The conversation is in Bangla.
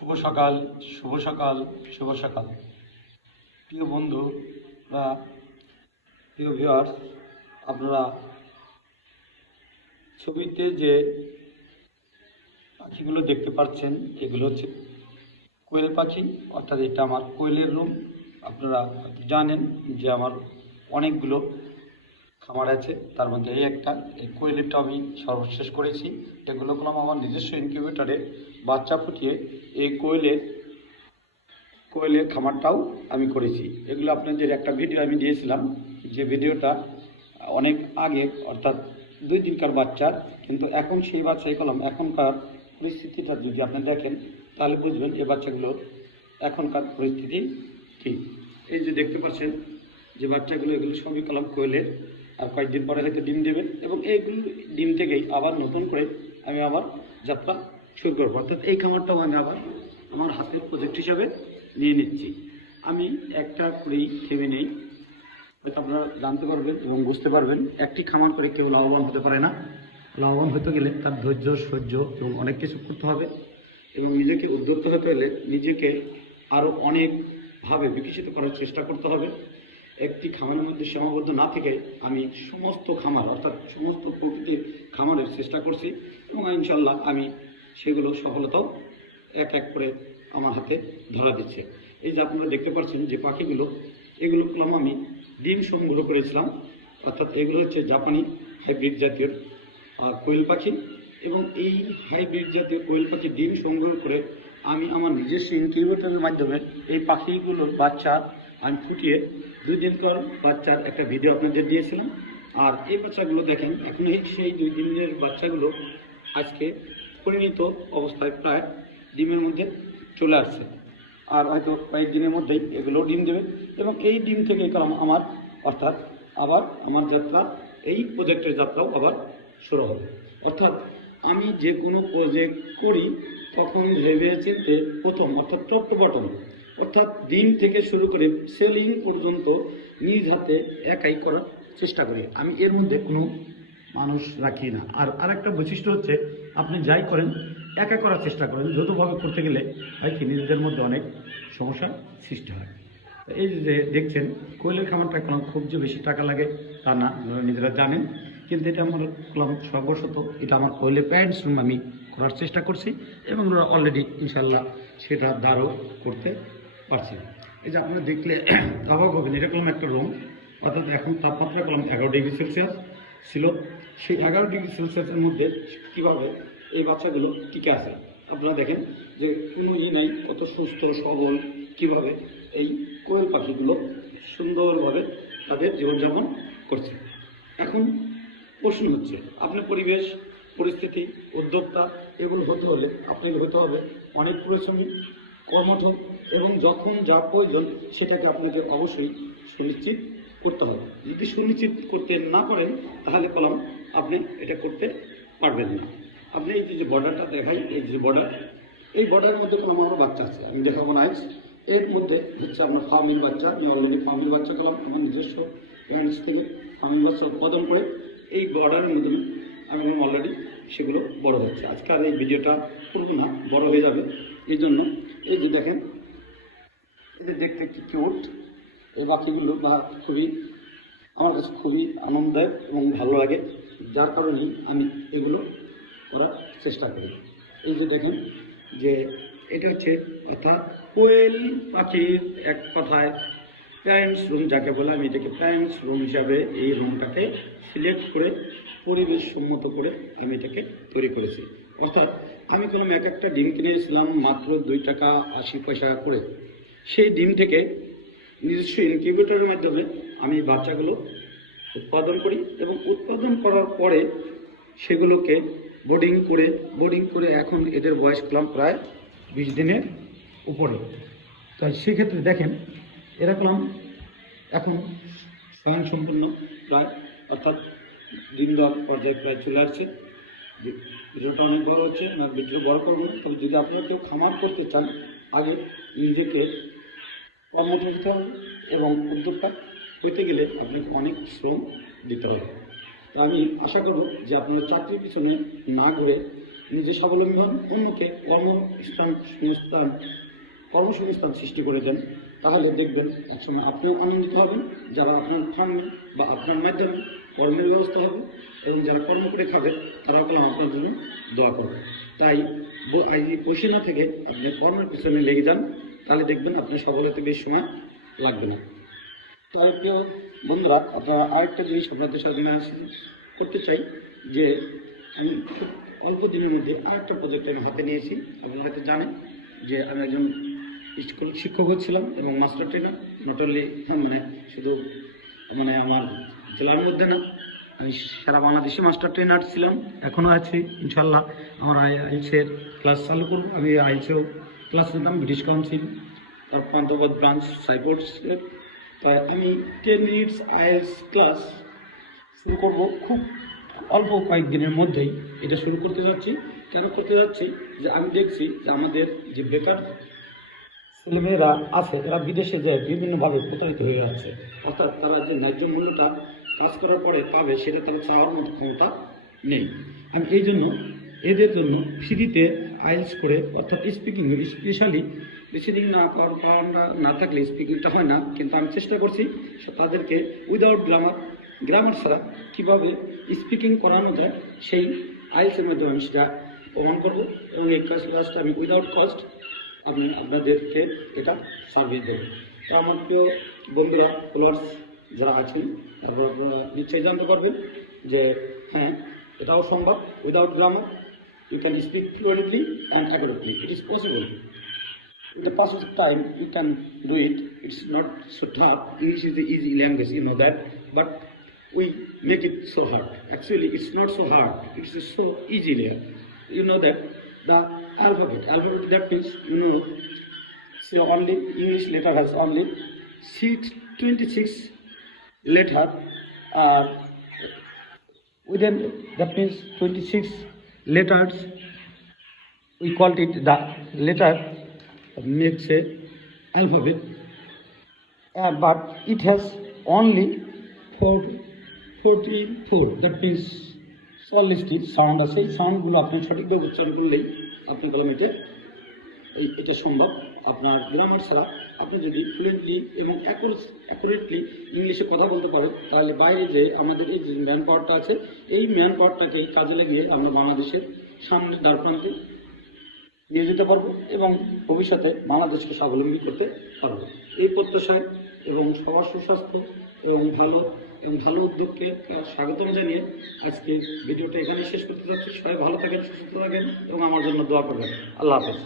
শুভ সকাল, শুভ সকাল, শুভ সকাল। প্রিয় বন্ধু বা প্রিয় ভিউয়ার্স, আপনারা ছবিতে যে পাখিগুলো দেখতে পাচ্ছেন এগুলো হচ্ছে কোয়েল পাখি, অর্থাৎ এটা আমার কোয়েলের রুম। আপনারা জানেন যে আমার অনেকগুলো খামার আছে, তার মধ্যে এই একটা, এই কোয়েলেরটা আমি সর্বশেষ করেছি। এগুলো করলাম আমার নিজস্ব ইনকিউবেটরে বাচ্চা ফুটিয়ে এই কোয়েলের খামারটাও আমি করেছি। এগুলো আপনাদের একটা ভিডিও আমি দিয়েছিলাম, যে ভিডিওটা অনেক আগে, অর্থাৎ 2 দিনকার বাচ্চা, কিন্তু এখন সেই বাচ্চাই করলাম। এখনকার পরিস্থিতিটা যদি আপনি দেখেন তাহলে বুঝবেন এই বাচ্চাগুলোর এখনকার পরিস্থিতি কী। এই যে দেখতে পাচ্ছেন যে বাচ্চাগুলো, এগুলো সবই কলাম কোয়েলের, আর কয়েকদিন পরে হয়তো ডিম দেবে, এবং এইগুলো ডিম থেকেই আবার নতুন করে আমি আবার যাত্রা শুরু করবো। অর্থাৎ এই খামারটাও আমি আবার আমার হাতের প্রজেক্ট হিসাবে নিয়ে নিচ্ছি। আমি একটা করেই থেমে নেই, হয়তো আপনারা জানতে পারবেন এবং বুঝতে পারবেন। একটি খামার করে কেউ লাভবান হতে পারে না। লাভবান হতে গেলে তার ধৈর্য, সহ্য এবং অনেক কিছু করতে হবে, এবং নিজেকে উদ্যত হতে হলে নিজেকে আরও অনেকভাবে বিকশিত করার চেষ্টা করতে হবে। একটি খামারের মধ্যে সীমাবদ্ধ না থেকে আমি সমস্ত খামার, অর্থাৎ সমস্ত প্রকৃতির খামারের চেষ্টা করছি, এবং ইনশাল্লাহ আমি সেগুলো সফলতাও এক এক করে আমার হাতে ধরা দিচ্ছে। এই যে আপনারা দেখতে পাচ্ছেন যে পাখিগুলো, এগুলো করলাম আমি ডিম সংগ্রহ করেছিলাম, অর্থাৎ এগুলো হচ্ছে জাপানি হাইব্রিড জাতীয় কোয়েল পাখি, এবং এই হাইব্রিড জাতীয় কোয়েল পাখি ডিম সংগ্রহ করে আমি আমার নিজস্ব ইনকিউবেটরের মাধ্যমে এই পাখিগুলোর বাচ্চা আমি ফুটিয়ে 2 দিন পর বাচ্চার একটা ভিডিও আপনাদের দিয়েছিলাম। আর এই বাচ্চাগুলো দেখেন, এখন সেই 2 দিনের বাচ্চাগুলো আজকে পরিণত অবস্থায় প্রায় ডিমের মধ্যে চলে আসছে, আর হয়তো কয়েকদিনের মধ্যেই এগুলো ডিম দেবে, এবং এই ডিম থেকে আমার, অর্থাৎ আবার আমার যাত্রা, এই প্রজেক্টের যাত্রাও আবার শুরু হবে। অর্থাৎ আমি যে কোনো প্রজেক্ট করি তখন ভেবে চিনতে প্রথম, অর্থাৎ টপ টু বটম, অর্থাৎ ডিম থেকে শুরু করে সেলিং পর্যন্ত নিজ হাতে একাই করার চেষ্টা করি। আমি এর মধ্যে কোনো মানুষ রাখি না। আর আরেকটা বৈশিষ্ট্য হচ্ছে, আপনি যাই করেন একা করার চেষ্টা করেন, যৌথভাবে করতে গেলে হয় কি নিজেদের মধ্যে অনেক সমস্যার সৃষ্টি হয়। এই যে দেখছেন কোয়েলের খামারটা করলাম, খুব যে বেশি টাকা লাগে তা না, আপনারা নিজেরা জানেন, কিন্তু এটা আমার করলাম সর্বশত, এটা আমার কোয়েলের প্যারেন্টস রুম আমি করার চেষ্টা করছি, এবং ওরা অলরেডি ইনশাল্লাহ সেটা দাঁড়ও করতে পারছি। এই যে আপনারা দেখলে অবাক হবেন, এটা করলাম একটা রুম, অর্থাৎ এখন তাপমাত্রা করলাম 11 ডিগ্রি সেলসিয়াস ছিল। সেই 11 ডিগ্রি সেলসিয়াসের মধ্যে কীভাবে এই বাচ্চাগুলো টিকে আছে আপনারা দেখেন, যে কোনো নাই, কত সুস্থ সবল, কীভাবে এই কোয়েল পাখিগুলো সুন্দরভাবে তাদের জীবনযাপন করছে। এখন প্রশ্ন হচ্ছে, আপনার পরিবেশ, পরিস্থিতি, উদ্যোক্তা, এগুলো হতে হলে আপনাকে হতে হবে অনেক পরিশ্রমী, কর্মঠ, এবং যখন যা প্রয়োজন সেটাকে আপনাকে অবশ্যই সুনিশ্চিত করতে হবে। যদি সুনিশ্চিত করতে না পারেন তাহলে কলম আপনি এটা করতে পারবেন না। আপনি এই যে বর্ডারটা দেখাই, এই যে বর্ডার, এই বর্ডারের মধ্যে কোনো আমার বাচ্চা আছে, আমি দেখাবো না। এর মধ্যে হচ্ছে আপনার ফার্মিং বাচ্চা, আমি অলরেডি ফার্মিং বাচ্চা করলাম আমার নিজস্ব প্যারেন্টস থেকে ফার্মিং বাচ্চা উৎপাদন করে এই বর্ডারের মাধ্যমে আমি অলরেডি সেগুলো বড় হচ্ছে। আজকে আর এই ভিডিওটা করবো না, বড় হয়ে যাবে, এই জন্য এই যে দেখেন, এদের দেখতে কি কিউট এই পাখিগুলো, বা খুবই আমার কাছে খুবই আনন্দদায়ক এবং ভালো লাগে, যার কারণেই আমি এগুলো করার চেষ্টা করি। এই যে দেখেন যে এটা হচ্ছে, অর্থাৎ কোয়েল পাখির এক কথায় প্যারেন্টস রুম যাকে বলে, আমি এটাকে প্যারেন্টস রুম হিসাবে এই রুমটাকে সিলেক্ট করে পরিবেশ সম্মত করে আমি এটাকে তৈরি করেছি। অর্থাৎ আমি কোনো এক একটা ডিম কিনেছিলাম মাত্র 2 টাকা 80 পয়সা করে। সেই ডিম থেকে নিজস্ব ইনকিউবেটরের মাধ্যমে আমি বাচ্চাগুলো উৎপাদন করি, এবং উৎপাদন করার পরে সেগুলোকে বোর্ডিং করে এখন এদের বয়স পেলাম প্রায় 20 দিনের উপরে। তাই সেক্ষেত্রে দেখেন এরা পেলাম এখন স্বয়ংসম্পূর্ণ প্রায়, অর্থাৎ ডিম দেওয়ার পর্যায়ে প্রায় চলে আসছে। ভিডিওটা অনেক বড় হচ্ছে, না ভিডিও বড় করবো না। তবে যদি আপনারা কেউ খামার করতে চান, আগে নিজেকে কর্মঠ হতে হবে, এবং উদ্যোক্তা হইতে গেলে আপনাকে অনেক শ্রম দিতে হবে। তো আমি আশা করব যে আপনারা চাকরির পিছনে না ঘুরে নিজে স্বাবলম্বী হন, অন্যকে কর্মসংস্থান সৃষ্টি করে দেন, তাহলে দেখবেন একসময় আপনিও আনন্দিত হবেন, যারা আপনার ফার্মে বা আপনার মাধ্যমে কর্মের ব্যবস্থা হবে, এবং যারা কর্ম করে খাবে তারাও আপনার জন্য দোয়া করবে। তাই বসে না থেকে আপনি কর্মের পিছনে লেগে যান, তাহলে দেখবেন আপনার সফল হতে বেশি সময় লাগবে না। তাই প্রিয় বন্ধুরা, আপনারা আরেকটা জিনিস আপনাদের সাথে করতে চাই, যে আমি খুব অল্প দিনের মধ্যে আরেকটা প্রজেক্ট আমি হাতে নিয়েছি। আপনারা হয়তো জানেন যে আমি একজন স্কুল শিক্ষক হচ্ছিলাম এবং মাস্টার ট্রেনার, নট অনলি শুধু আমার জেলার মধ্যে না, আমি সারা বাংলাদেশে মাস্টার ট্রেনার ছিলাম, এখনও আছি। ইনশাল্লাহ আমার আইএলসের ক্লাস চালু করব। আমি আইএলসেও ক্লাস নিতাম, ব্রিটিশ কাউন্সিল, তার পান্থপথ ব্রাঞ্চ সাইপোর্টসের। তাই আমি 10 মিনিটস আইএলস ক্লাস শুরু করব খুব অল্প কয়েকদিনের মধ্যেই। এটা শুরু করতে যাচ্ছি। কেন করতে যাচ্ছি, যে আমি দেখছি যে আমাদের যে বেকার ছেলেমেয়েরা আছে, তারা বিদেশে যায় বিভিন্নভাবে প্রতারিত হয়ে যাচ্ছে। অর্থাৎ তারা যে ন্যায্য মূল্যটা কাজ করার পরে পাবে, সেটা তারা চাওয়ার মতো ক্ষমতা নেই। আমি এই জন্য এদের জন্য ফ্রিতে আইএলস করে, অর্থাৎ স্পিকিং, স্পেশালি লিসেনিং না থাকলে স্পিকিংটা হয় না, কিন্তু আমি চেষ্টা করছি তাদেরকে উইদাউট গ্রামার ছাড়া কীভাবে স্পিকিং করানো যায়, সেই আইএলসের মাধ্যমে আমি সেটা প্রমাণ করবো। এবং এই ক্লাসটা আমি উইদাউট কস্ট আপনাদেরকে এটা সার্ভিস দেবো। তো আমার প্রিয় বন্ধুরা, ফলোয়ার্স যারা আছেন, তারপর আপনারা নিশ্চয়ই জানতে পারবেন যে হ্যাঁ, এটাও সম্ভব। Without grammar you can speak fluently and accurately. It is possible. In the passage of time, you can do it. It's not so tough. English is the easy language, you know that. But we make it so hard. Actually, it's not so hard. It's so easy there. You know that the alphabet, that means, so only English letter has only 26 letter. Within that means 26 letters, we called it the letter makes a alphabet, but it has only 44, that means 40টি sound আছে। এই সাউন্ডগুলো আপনি সঠিকভাবে উচ্চারণ করলেই আপনি কলমেতে এটা সম্ভব। আপনার গ্রামার ছাড়া আপনি যদি ফ্লুয়েন্টলি এবং অ্যাকুরেটলি ইংলিশে কথা বলতে পারেন, তাহলে বাইরে যে আমাদের এই যে ম্যান পাওয়ারটা আছে, এই ম্যান পাওয়ারটাকে কাজে লাগিয়ে আমরা বাংলাদেশের সামনের দ্বারপ্রান্তে নিয়ে যেতে পারবো এবং ভবিষ্যতে বাংলাদেশকে স্বাবলম্বী করতে পারবো। এই প্রত্যাশায় এবং সবার সুস্বাস্থ্য এবং ভালো উদ্যোগকে স্বাগতম জানিয়ে আজকে ভিডিওটা এখানে শেষ করতে যাচ্ছি। সবাই ভালো থাকেন, সুস্থ থাকেন এবং আমার জন্য দোয়া করবেন। আল্লাহ হাফেজ।